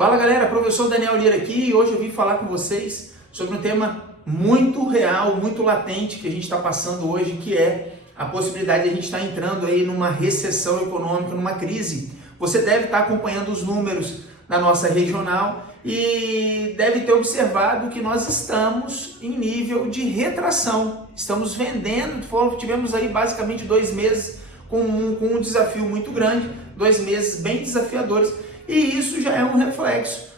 Fala galera, professor Daniel Lira aqui e hoje eu vim falar com vocês sobre um tema muito real, muito latente que a gente está passando hoje, que é a possibilidade de a gente estar entrando aí numa recessão econômica, numa crise. Você deve estar acompanhando os números da nossa regional e deve ter observado que nós estamos em nível de retração. Estamos vendendo, tivemos aí basicamente 2 meses com um desafio muito grande, 2 meses bem desafiadores. E isso já é um reflexo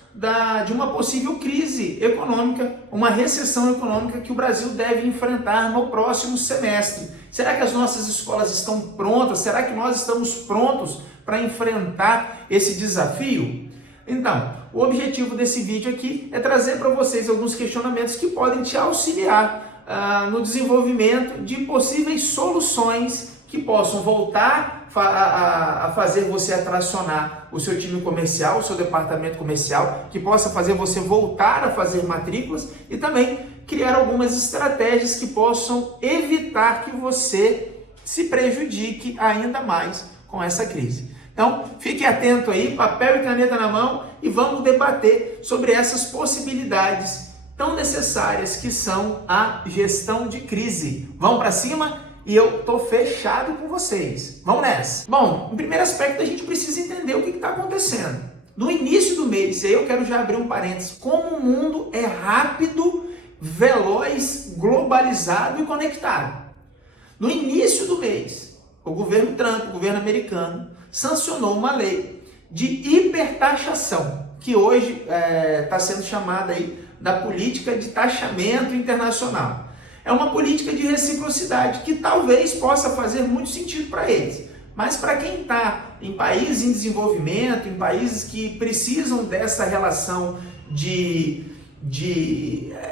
de uma possível crise econômica, uma recessão econômica que o Brasil deve enfrentar no próximo semestre. Será que as nossas escolas estão prontas? Será que nós estamos prontos para enfrentar esse desafio? Então, o objetivo desse vídeo aqui é trazer para vocês alguns questionamentos que podem te auxiliar no desenvolvimento de possíveis soluções que possam voltar a fazer você atracionar o seu time comercial, o seu departamento comercial, que possa fazer você voltar a fazer matrículas e também criar algumas estratégias que possam evitar que você se prejudique ainda mais com essa crise. Então, fique atento aí, papel e caneta na mão e vamos debater sobre essas possibilidades tão necessárias que são a gestão de crise. Vamos para cima? E eu tô fechado com vocês. Vamos nessa. Bom, no primeiro aspecto a gente precisa entender o que está acontecendo. No início do mês, e aí eu quero já abrir um parênteses, como o mundo é rápido, veloz, globalizado e conectado. No início do mês, o governo Trump, o governo americano, sancionou uma lei de hipertaxação, que hoje está sendo chamada aí da política de taxamento internacional. É uma política de reciprocidade que talvez possa fazer muito sentido para eles. Mas para quem está em países em desenvolvimento, em países que precisam dessa relação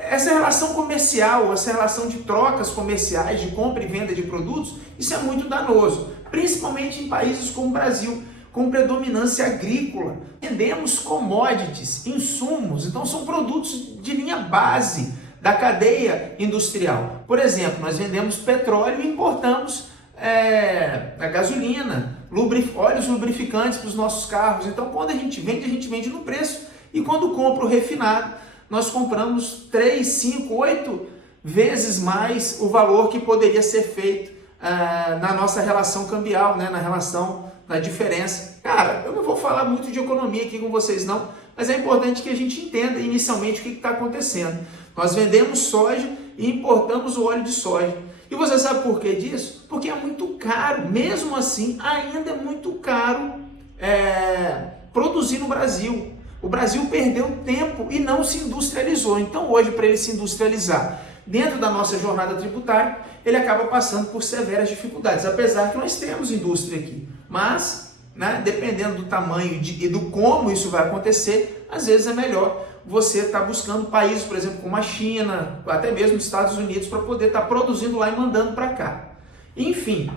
essa relação comercial, essa relação de trocas comerciais, de compra e venda de produtos, isso é muito danoso. Principalmente em países como o Brasil, com predominância agrícola. Vendemos commodities, insumos, então são produtos de linha base da cadeia industrial. Por exemplo, nós vendemos petróleo e importamos a gasolina, óleos lubrificantes para os nossos carros. Então, quando a gente vende no preço. E quando compra o refinado, nós compramos 3, 5, 8 vezes mais o valor que poderia ser feito na nossa relação cambial, né? Na relação da diferença. Cara, eu não vou falar muito de economia aqui com vocês não, mas é importante que a gente entenda inicialmente o que está acontecendo. Nós vendemos soja e importamos o óleo de soja. E você sabe por que disso? Porque é muito caro, mesmo assim, ainda é muito caro produzir no Brasil. O Brasil perdeu tempo e não se industrializou. Então hoje, para ele se industrializar dentro da nossa jornada tributária, ele acaba passando por severas dificuldades, apesar que nós temos indústria aqui. Mas, né, dependendo do tamanho e do como isso vai acontecer, às vezes é melhor você estar buscando países, por exemplo, como a China, até mesmo os Estados Unidos, para poder estar produzindo lá e mandando para cá. Enfim,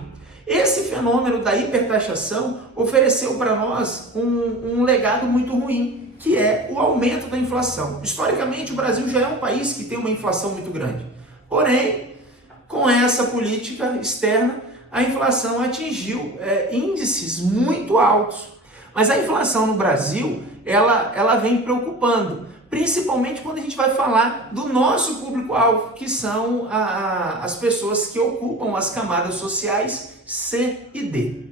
esse fenômeno da hipertaxação ofereceu para nós um legado muito ruim, que é o aumento da inflação. Historicamente, o Brasil já é um país que tem uma inflação muito grande. Porém, com essa política externa, a inflação atingiu índices muito altos. Mas a inflação no Brasil, ela vem preocupando, principalmente quando a gente vai falar do nosso público-alvo, que são as pessoas que ocupam as camadas sociais C e D.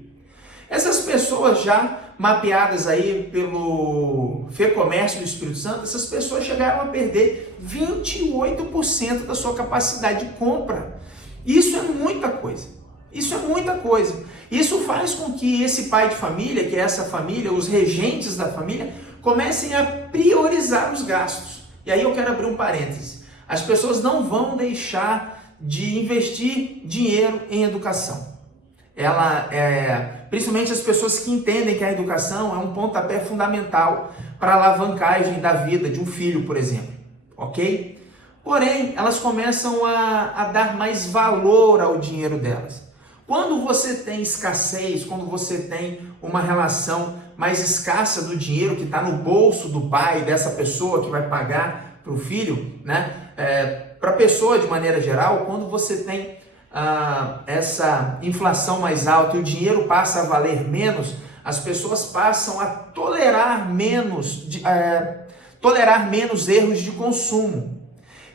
Essas pessoas já mapeadas aí pelo FEComércio do Espírito Santo, essas pessoas chegaram a perder 28% da sua capacidade de compra. Isso é muita coisa. Isso é muita coisa. Isso faz com que esse pai de família, que é essa família, os regentes da família, comecem a priorizar os gastos. E aí eu quero abrir um parêntese. As pessoas não vão deixar de investir dinheiro em educação. Principalmente as pessoas que entendem que a educação é um pontapé fundamental para a alavancagem da vida de um filho, por exemplo. Ok? Porém, elas começam a dar mais valor ao dinheiro delas. Quando você tem escassez, quando você tem uma relação mais escassa do dinheiro que está no bolso do pai, dessa pessoa que vai pagar para o filho, né? Para a pessoa de maneira geral, quando você tem essa inflação mais alta e o dinheiro passa a valer menos, as pessoas passam a tolerar menos erros de consumo.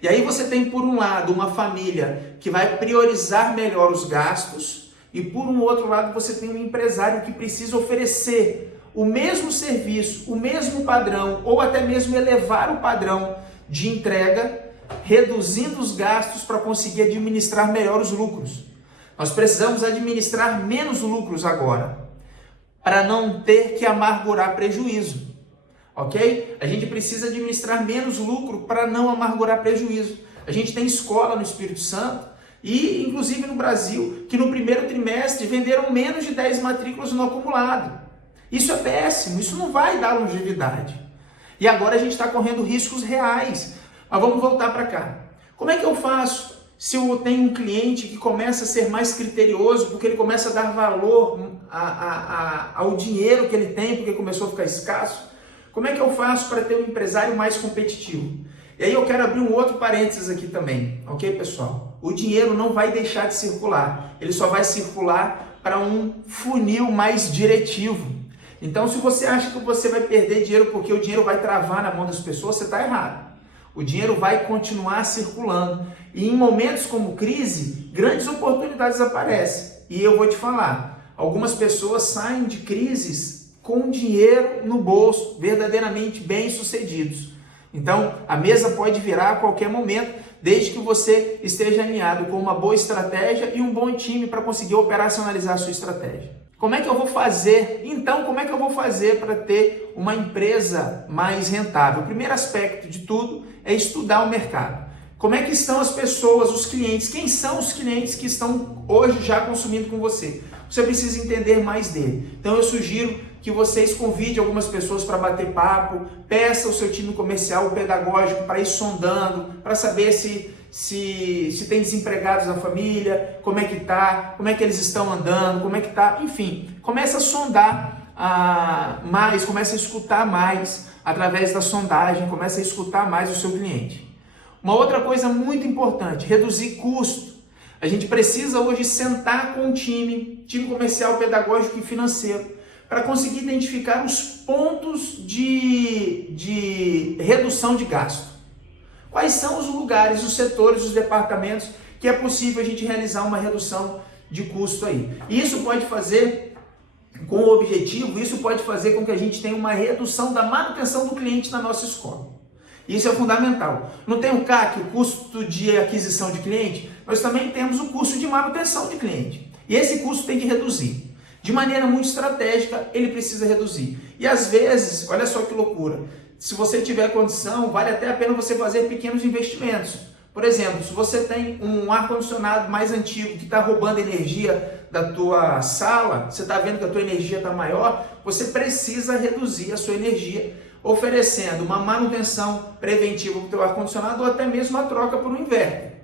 E aí você tem, por um lado, uma família que vai priorizar melhor os gastos, e por um outro lado você tem um empresário que precisa oferecer o mesmo serviço, o mesmo padrão, ou até mesmo elevar o padrão de entrega, reduzindo os gastos para conseguir administrar melhor os lucros. Nós precisamos administrar menos lucros agora, para não ter que amargurar prejuízo, ok? A gente precisa administrar menos lucro para não amargurar prejuízo. A gente tem escola no Espírito Santo e, inclusive no Brasil, que no primeiro trimestre venderam menos de 10 matrículas no acumulado. Isso é péssimo, isso não vai dar longevidade. E agora a gente está correndo riscos reais. Mas vamos voltar para cá. Como é que eu faço se eu tenho um cliente que começa a ser mais criterioso, porque ele começa a dar valor ao dinheiro que ele tem, porque começou a ficar escasso? Como é que eu faço para ter um empresário mais competitivo? E aí eu quero abrir um outro parênteses aqui também, ok, pessoal? O dinheiro não vai deixar de circular, ele só vai circular para um funil mais diretivo. Então, se você acha que você vai perder dinheiro porque o dinheiro vai travar na mão das pessoas, você está errado. O dinheiro vai continuar circulando. E em momentos como crise, grandes oportunidades aparecem. E eu vou te falar, algumas pessoas saem de crises com dinheiro no bolso, verdadeiramente bem-sucedidos. Então, a mesa pode virar a qualquer momento, desde que você esteja alinhado com uma boa estratégia e um bom time para conseguir operacionalizar a sua estratégia. Como é que eu vou fazer? Então, como é que eu vou fazer para ter uma empresa mais rentável? O primeiro aspecto de tudo é estudar o mercado. Como é que estão as pessoas, os clientes? Quem são os clientes que estão hoje já consumindo com você? Você precisa entender mais dele. Então, eu sugiro que vocês convidem algumas pessoas para bater papo, peça o seu time comercial, pedagógico, para ir sondando, para saber se tem desempregados na família, como é que tá, como é que eles estão andando, como é que tá, enfim, começa a sondar mais, começa a escutar mais através da sondagem, começa a escutar mais o seu cliente. Uma outra coisa muito importante, reduzir custo. A gente precisa hoje sentar com o time comercial, pedagógico e financeiro, para conseguir identificar os pontos de redução de gasto. Quais são os lugares, os setores, os departamentos que é possível a gente realizar uma redução de custo aí. Isso pode fazer com o objetivo, isso pode fazer com que a gente tenha uma redução da manutenção do cliente na nossa escola. Isso é fundamental. Não tem o CAC, o custo de aquisição de cliente? Nós também temos o custo de manutenção de cliente. E esse custo tem que reduzir. De maneira muito estratégica, ele precisa reduzir. E às vezes, olha só que loucura, se você tiver condição, vale até a pena você fazer pequenos investimentos. Por exemplo, se você tem um ar-condicionado mais antigo que está roubando energia da tua sala, você está vendo que a tua energia está maior, você precisa reduzir a sua energia, oferecendo uma manutenção preventiva para o teu ar-condicionado ou até mesmo a troca por um inverter.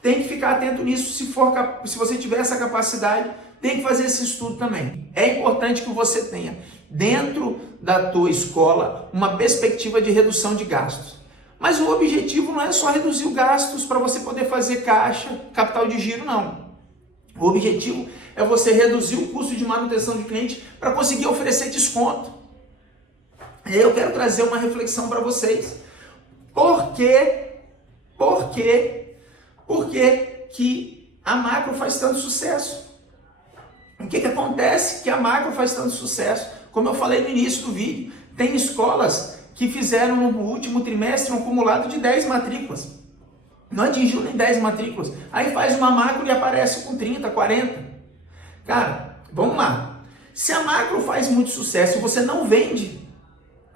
Tem que ficar atento nisso, se você tiver essa capacidade, tem que fazer esse estudo também. É importante que você tenha dentro da tua escola uma perspectiva de redução de gastos. Mas o objetivo não é só reduzir os gastos para você poder fazer caixa, capital de giro, não. O objetivo é você reduzir o custo de manutenção de cliente para conseguir oferecer desconto. E eu quero trazer uma reflexão para vocês. Por que que a Macro faz tanto sucesso? O que acontece que a Macro faz tanto sucesso? Como eu falei no início do vídeo, tem escolas que fizeram no último trimestre um acumulado de 10 matrículas. Não atingiu nem 10 matrículas. Aí faz uma Macro e aparece com 30, 40. Cara, vamos lá. Se a Macro faz muito sucesso e você não vende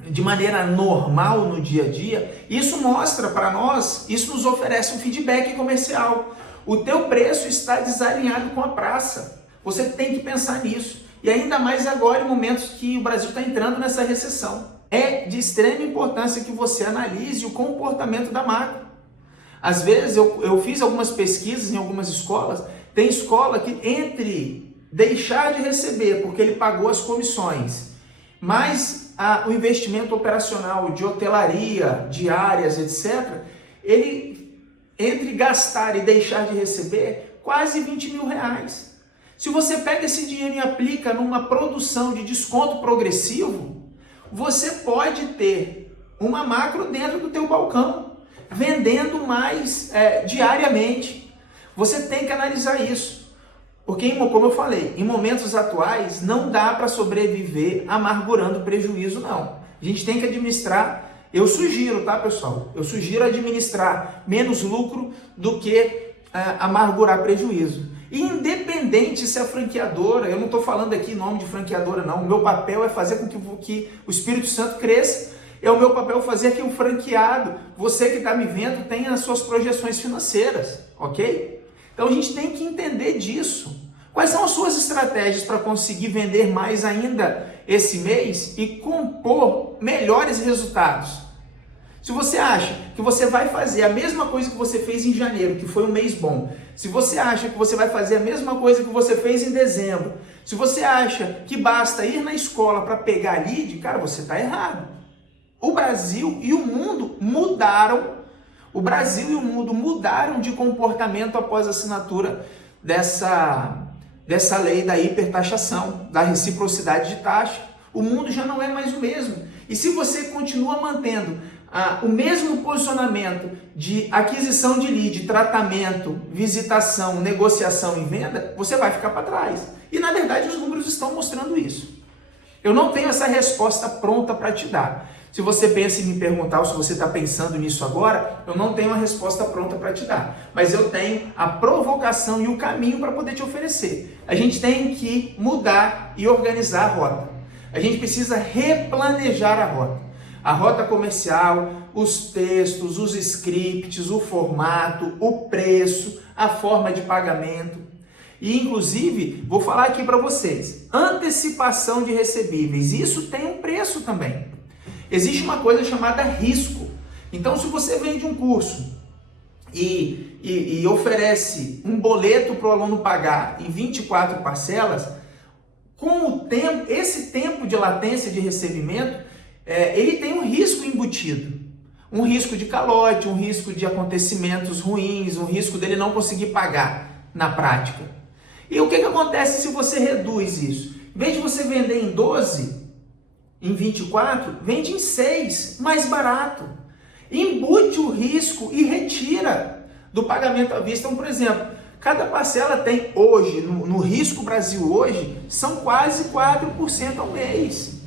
de maneira normal no dia a dia, isso mostra para nós, isso nos oferece um feedback comercial. O teu preço está desalinhado com a praça. Você tem que pensar nisso. E ainda mais agora, em momentos que o Brasil está entrando nessa recessão. É de extrema importância que você analise o comportamento da Macro. Às vezes, eu fiz algumas pesquisas em algumas escolas, tem escola que entre deixar de receber, porque ele pagou as comissões, mas o investimento operacional de hotelaria, diárias, etc., ele entre gastar e deixar de receber, quase 20 mil reais. Se você pega esse dinheiro e aplica numa produção de desconto progressivo, você pode ter uma macro dentro do teu balcão, vendendo mais diariamente. Você tem que analisar isso. Porque, como eu falei, em momentos atuais não dá para sobreviver amargurando prejuízo, não. A gente tem que administrar. Eu sugiro, tá, pessoal? Eu sugiro administrar menos lucro do que amargurar prejuízo. E independente se a franqueadora, eu não estou falando aqui em nome de franqueadora, não. O meu papel é fazer com que o Espírito Santo cresça. É o meu papel fazer que o franqueado, você que está me vendo, tenha as suas projeções financeiras, ok? Então a gente tem que entender disso. Quais são as suas estratégias para conseguir vender mais ainda esse mês e compor melhores resultados? Se você acha que você vai fazer a mesma coisa que você fez em janeiro, que foi um mês bom, se você acha que você vai fazer a mesma coisa que você fez em dezembro, se você acha que basta ir na escola para pegar lead, cara, você está errado. O Brasil e o mundo mudaram. O Brasil e o mundo mudaram de comportamento após a assinatura dessa lei da hipertaxação, da reciprocidade de taxa. O mundo já não é mais o mesmo. E se você continua mantendo o mesmo posicionamento de aquisição de lead, tratamento, visitação, negociação e venda, você vai ficar para trás. E na verdade os números estão mostrando isso. Eu não tenho essa resposta pronta para te dar. Se você pensa em me perguntar ou se você está pensando nisso agora, eu não tenho uma resposta pronta para te dar. Mas eu tenho a provocação e o caminho para poder te oferecer. A gente tem que mudar e organizar a rota. A gente precisa replanejar a rota. A rota comercial, os textos, os scripts, o formato, o preço, a forma de pagamento. E inclusive, vou falar aqui para vocês, antecipação de recebíveis, isso tem um preço também. Existe uma coisa chamada risco. Então, se você vende um curso e oferece um boleto para o aluno pagar em 24 parcelas, com o tempo, esse tempo de latência de recebimento, ele tem um risco embutido. Um risco de calote, um risco de acontecimentos ruins, um risco dele não conseguir pagar na prática. E o que acontece se você reduz isso? Em vez de você vender em 12, em 24, vende em 6, mais barato. Embute o risco e retira do pagamento à vista. Então, por exemplo, cada parcela tem hoje, no Risco Brasil hoje, são quase 4% ao mês.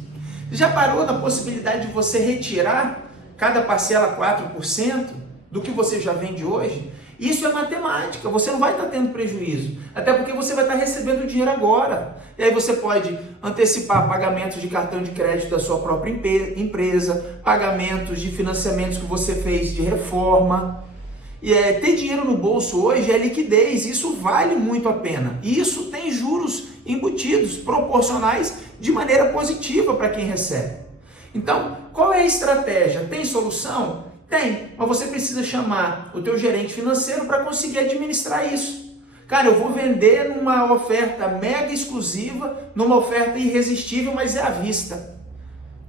Já parou na possibilidade de você retirar cada parcela 4% do que você já vende hoje? Isso é matemática, você não vai estar tendo prejuízo, até porque você vai estar recebendo o dinheiro agora. E aí você pode antecipar pagamentos de cartão de crédito da sua própria empresa, pagamentos de financiamentos que você fez de reforma. E ter dinheiro no bolso hoje é liquidez, isso vale muito a pena. E isso tem juros embutidos, proporcionais, de maneira positiva para quem recebe. Então, qual é a estratégia? Tem solução? Tem, mas você precisa chamar o teu gerente financeiro para conseguir administrar isso. Cara, eu vou vender numa oferta mega exclusiva, numa oferta irresistível, mas é à vista.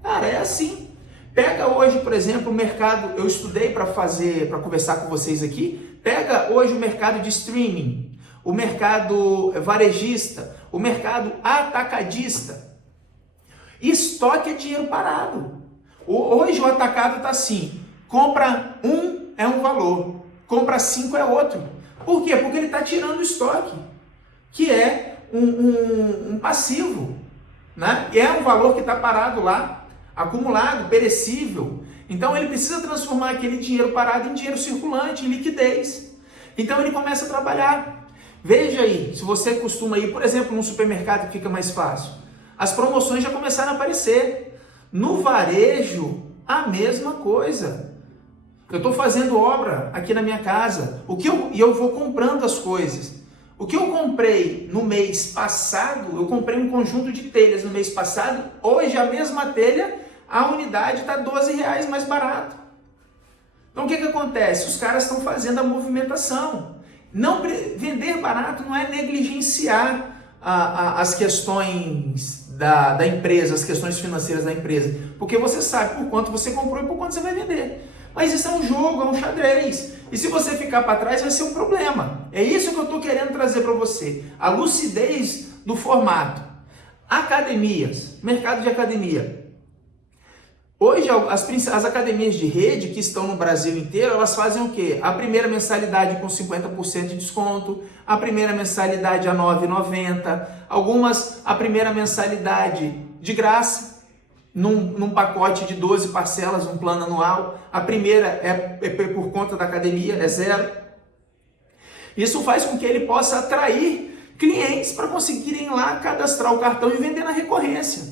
Cara, é assim. Pega hoje, por exemplo, o mercado, eu estudei para conversar com vocês aqui, pega hoje o mercado de streaming, o mercado varejista, o mercado atacadista. Estoque é dinheiro parado. Hoje o atacado está assim, compra um é um valor, compra 5 é outro. Por quê? Porque ele está tirando o estoque, que é um passivo, né? E é um valor que está parado lá, acumulado, perecível. Então ele precisa transformar aquele dinheiro parado em dinheiro circulante, em liquidez. Então ele começa a trabalhar. Veja aí, se você costuma ir, por exemplo, num supermercado que fica mais fácil, as promoções já começaram a aparecer. No varejo, a mesma coisa. Eu estou fazendo obra aqui na minha casa, e eu vou comprando as coisas. O que eu comprei no mês passado, eu comprei um conjunto de telhas no mês passado, hoje a mesma telha, a unidade está R$12 mais barato. Então o que acontece? Os caras estão fazendo a movimentação. Vender barato não é negligenciar as questões da empresa, as questões financeiras da empresa, porque você sabe por quanto você comprou e por quanto você vai vender. Mas isso é um jogo, é um xadrez. E se você ficar para trás, vai ser um problema. É isso que eu estou querendo trazer para você. A lucidez do formato. Academias, mercado de academia. Hoje, as academias de rede que estão no Brasil inteiro, elas fazem o quê? A primeira mensalidade com 50% de desconto, a primeira mensalidade a R$ 9,90, algumas a primeira mensalidade de graça, num pacote de 12 parcelas, um plano anual. A primeira é por conta da academia, é zero. Isso faz com que ele possa atrair clientes para conseguirem lá cadastrar o cartão e vender na recorrência.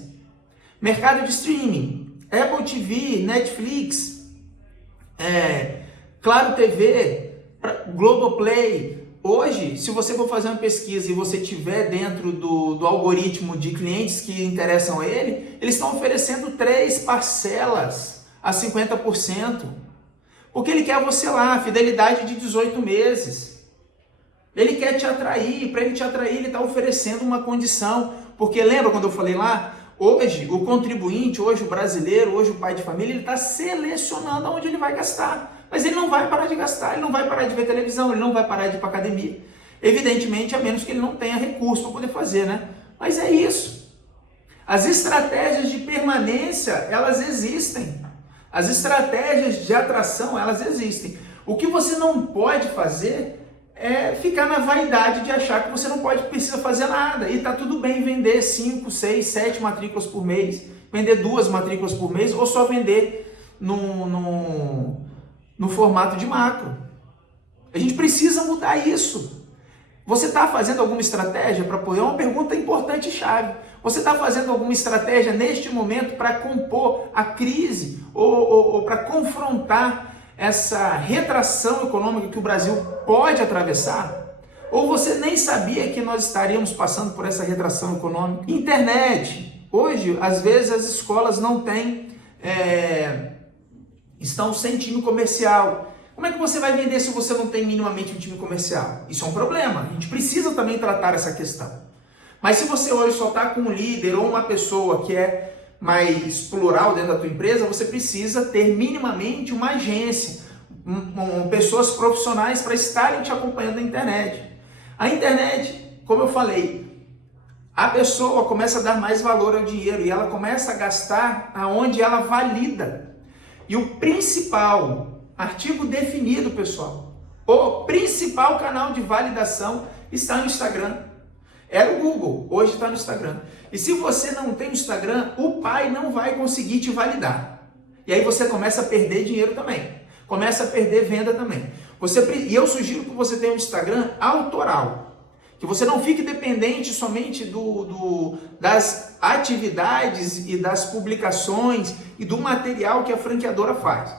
Mercado de streaming. Apple TV, Netflix, Claro TV, Globoplay. Hoje, se você for fazer uma pesquisa e você tiver dentro do algoritmo de clientes que interessam a ele, eles estão oferecendo 3 parcelas a 50%. Porque ele quer você lá, fidelidade de 18 meses. Ele quer te atrair, para ele te atrair ele está oferecendo uma condição. Porque lembra quando eu falei lá? Hoje, o contribuinte, hoje o brasileiro, hoje o pai de família, ele está selecionando aonde ele vai gastar. Mas ele não vai parar de gastar, ele não vai parar de ver televisão, ele não vai parar de ir para academia. Evidentemente, a menos que ele não tenha recurso para poder fazer, né? Mas é isso. As estratégias de permanência, elas existem. As estratégias de atração, elas existem. O que você não pode fazer é ficar na vaidade de achar que você não precisa fazer nada. E está tudo bem vender 5, 6, 7 matrículas por mês, vender 2 matrículas por mês, ou só vender no formato de macro. A gente precisa mudar isso. Você está fazendo alguma estratégia para apoiar? É uma pergunta importante e chave. Você está fazendo alguma estratégia neste momento para compor a crise ou para confrontar essa retração econômica que o Brasil pode atravessar? Ou você nem sabia que nós estaríamos passando por essa retração econômica? Internet. Hoje, às vezes, as escolas não têm, estão sem time comercial. Como é que você vai vender se você não tem minimamente um time comercial? Isso é um problema. A gente precisa também tratar essa questão. Mas se você hoje só está com um líder ou uma pessoa que é mais plural dentro da tua empresa, você precisa ter minimamente uma agência, pessoas profissionais para estarem te acompanhando na internet. A internet, como eu falei, a pessoa começa a dar mais valor ao dinheiro e ela começa a gastar aonde ela valida. E o principal artigo definido, pessoal, o principal canal de validação está no Instagram. Era o Google, hoje está no Instagram. E se você não tem o Instagram, o pai não vai conseguir te validar. E aí você começa a perder dinheiro também. Começa a perder venda também. E eu sugiro que você tenha um Instagram autoral. Que você não fique dependente somente das atividades e das publicações e do material que a franqueadora faz.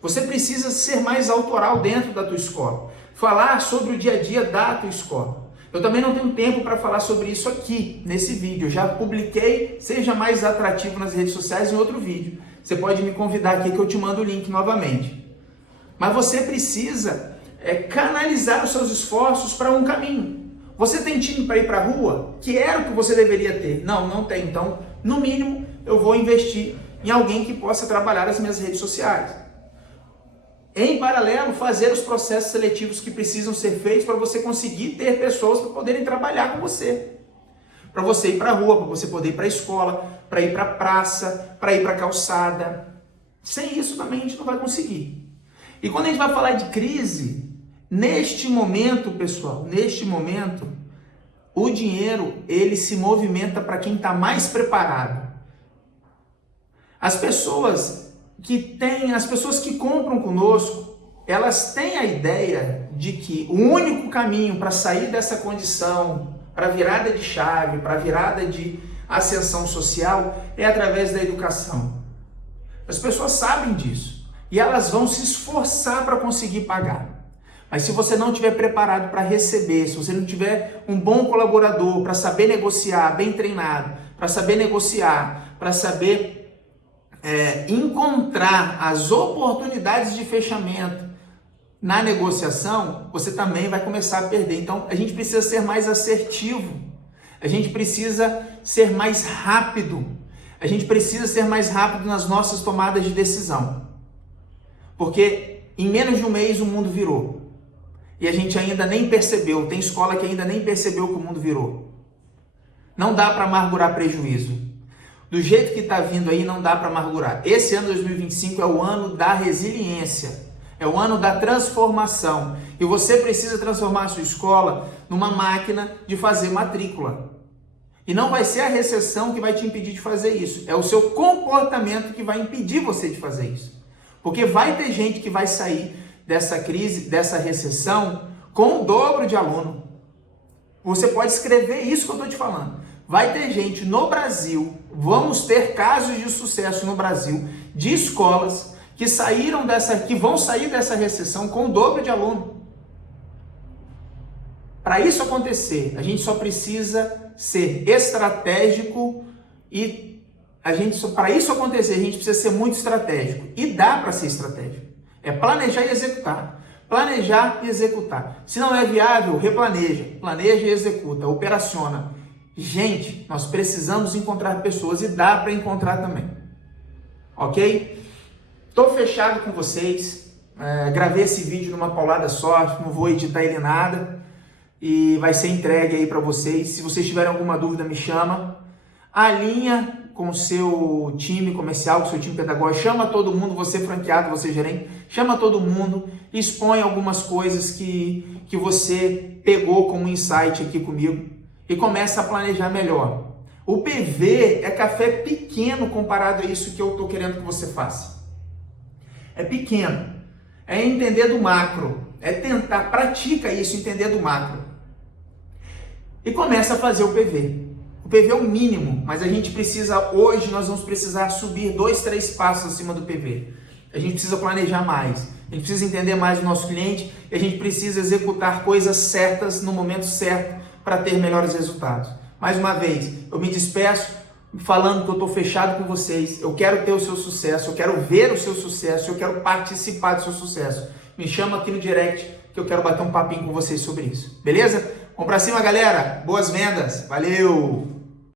Você precisa ser mais autoral dentro da tua escola. Falar sobre o dia a dia da tua escola. Eu também não tenho tempo para falar sobre isso aqui, nesse vídeo. Eu já publiquei, seja mais atrativo nas redes sociais, em outro vídeo. Você pode me convidar aqui que eu te mando o link novamente. Mas você precisa canalizar os seus esforços para um caminho. Você tem time para ir para a rua? Que era o que você deveria ter. Não, não tem. Então, no mínimo, eu vou investir em alguém que possa trabalhar as minhas redes sociais. Em paralelo, fazer os processos seletivos que precisam ser feitos para você conseguir ter pessoas para poderem trabalhar com você. Para você ir para a rua, para você poder ir para a escola, para ir para a praça, para ir para a calçada. Sem isso também a gente não vai conseguir. E quando a gente vai falar de crise, neste momento, pessoal, neste momento, o dinheiro, ele se movimenta para quem está mais preparado. As pessoas que compram conosco, elas têm a ideia de que o único caminho para sair dessa condição, para virada de chave, para virada de ascensão social, é através da educação. As pessoas sabem disso e elas vão se esforçar para conseguir pagar. Mas se você não estiver preparado para receber, se você não tiver um bom colaborador para saber negociar, bem treinado, para saber negociar, para saber encontrar as oportunidades de fechamento na negociação, você também vai começar a perder. Então, a gente precisa ser mais assertivo, a gente precisa ser mais rápido, a gente precisa ser mais rápido nas nossas tomadas de decisão. Porque em menos de um mês o mundo virou. E a gente ainda nem percebeu, tem escola que ainda nem percebeu que o mundo virou. Não dá para amargurar prejuízo. Do jeito que está vindo aí, não dá para amargurar. Esse ano 2025 é o ano da resiliência, é o ano da transformação. E você precisa transformar a sua escola numa máquina de fazer matrícula. E não vai ser a recessão que vai te impedir de fazer isso. É o seu comportamento que vai impedir você de fazer isso. Porque vai ter gente que vai sair dessa crise, dessa recessão, com o dobro de aluno. Você pode escrever isso que eu estou te falando. Vai ter gente no Brasil, vamos ter casos de sucesso no Brasil, de escolas que vão sair dessa recessão com o dobro de aluno. Para isso acontecer, a gente só precisa ser estratégico e para isso acontecer, a gente precisa ser muito estratégico. E dá para ser estratégico. É planejar e executar. Planejar e executar. Se não é viável, replaneja. Planeja e executa. Operaciona. Gente, nós precisamos encontrar pessoas e dá para encontrar também. Ok? Estou fechado com vocês. Gravei esse vídeo numa paulada só, não vou editar ele nada. E vai ser entregue aí para vocês. Se vocês tiverem alguma dúvida, me chama. Alinha com o seu time comercial, com o seu time pedagógico. Chama todo mundo, você franqueado, você gerente. Chama todo mundo. Expõe algumas coisas que você pegou como insight aqui comigo. E começa a planejar melhor. O PV é café pequeno comparado a isso que eu estou querendo que você faça. É pequeno. É entender do macro. É tentar, pratica isso, entender do macro. E começa a fazer o PV. O PV é o mínimo, mas a gente precisa, hoje nós vamos precisar subir 2, 3 passos acima do PV. A gente precisa planejar mais. A gente precisa entender mais o nosso cliente e a gente precisa executar coisas certas no momento certo para ter melhores resultados. Mais uma vez, eu me despeço falando que eu estou fechado com vocês, eu quero ter o seu sucesso, eu quero ver o seu sucesso, eu quero participar do seu sucesso. Me chama aqui no direct que eu quero bater um papinho com vocês sobre isso. Beleza? Vamos para cima, galera. Boas vendas. Valeu!